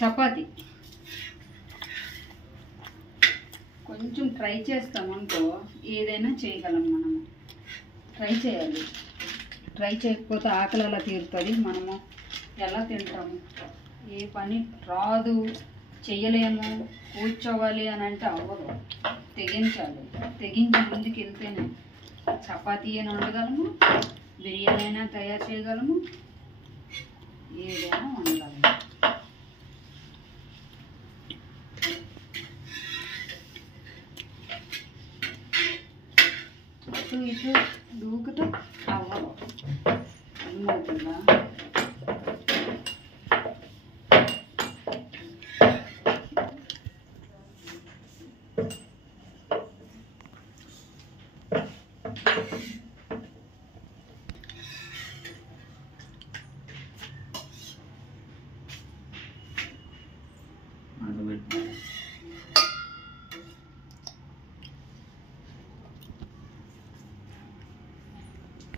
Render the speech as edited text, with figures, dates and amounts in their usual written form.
చపాతీ కొంచెం ట్రై చేస్తామనుకో ఏదైనా చేయగలం మనము. ట్రై చేయాలి. ట్రై చేయకపోతే ఆకలి ఎలా తీరుతుంది, మనము ఎలా తింటాము. ఏ పని రాదు, చెయ్యలేము, కూర్చోవాలి అని అంటే అవ్వదు. తెగించాలి. తెగించి ముందుకు వెళ్తేనే చపాతీ అయినా వండగలము, బిర్యానీ అయినా తయారు చేయగలము, ఏదైనా వండగలము. అటు ఇటు దూకుతూ అవ్వదు. అర్థమవుతుందా?